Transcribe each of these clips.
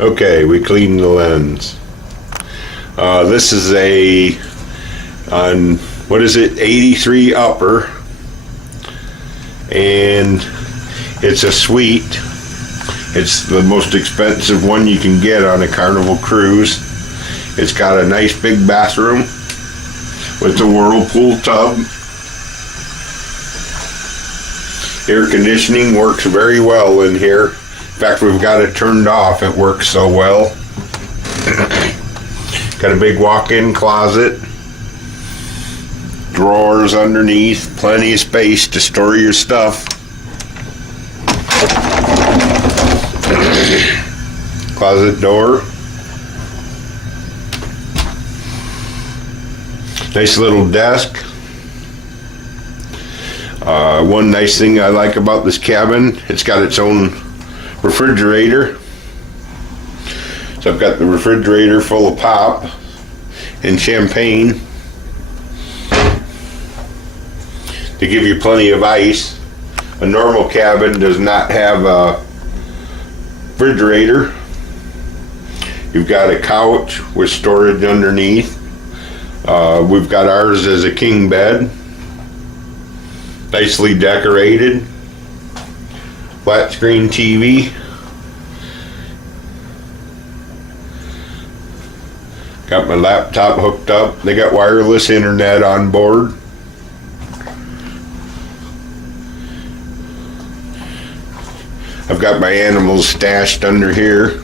Okay, we cleaned the lens. This is what is it, 83 upper, and it's a suite. It's the most expensive one you can get on a Carnival Cruise. It's got a nice big bathroom with a whirlpool tub. Air conditioning works very well in here. In fact, we've got it turned off. It works so well. Got a big walk-in closet. Drawers underneath. Plenty of space to store your stuff. Closet door. Nice little desk. One nice thing I like about this cabin, it's got its own refrigerator. So I've got the refrigerator full of pop and champagne to give you plenty of ice. A normal cabin does not have a refrigerator. You've got a couch with storage underneath. We've got ours as a king bed, nicely decorated, flat screen TV. Got my laptop hooked up. They got wireless internet on board. I've got my animals stashed under here.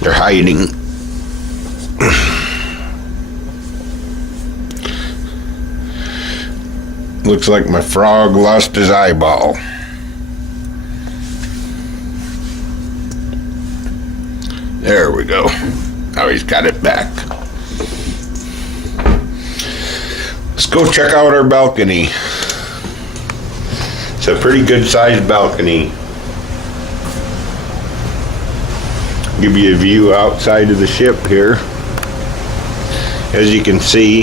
They're hiding. Looks like my frog lost his eyeball. There we go. Now he's got it back. Let's go check out our balcony. It's a pretty good sized balcony. Give you a view outside of the ship here. As you can see,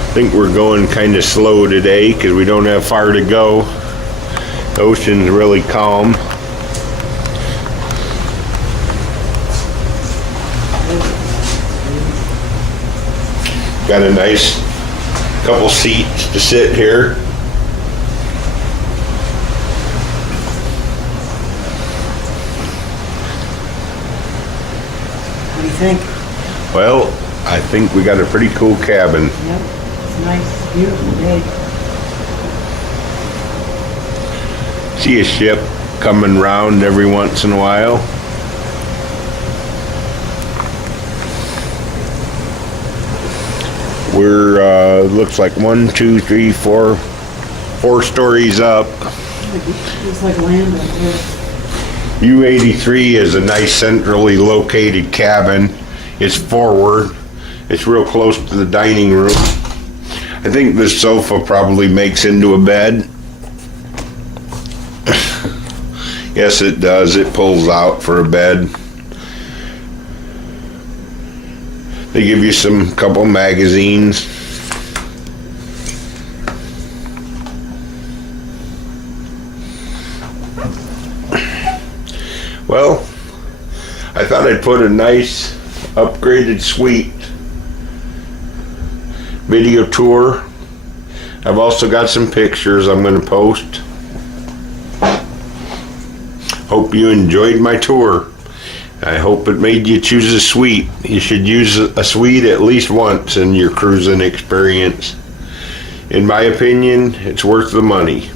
I think we're going kind of slow today because we don't have far to go. The ocean's really calm. Got a nice couple seats to sit here. What do you think? Well, I think we got a pretty cool cabin. Yep, it's nice, beautiful day. See a ship coming round every once in a while. We're looks like 1, 2, 3, 4 stories up. Looks like land up there. U-83 is a nice centrally located cabin. It's forward. It's real close to the dining room. I think this sofa probably makes into a bed. Yes, it does. It pulls out for a bed. They give you some couple magazines. Well, I thought I'd put a nice upgraded suite video tour. I've also got some pictures I'm going to post. Hope you enjoyed my tour. I hope it made you choose a suite. You should use a suite at least once in your cruising experience. In my opinion, it's worth the money.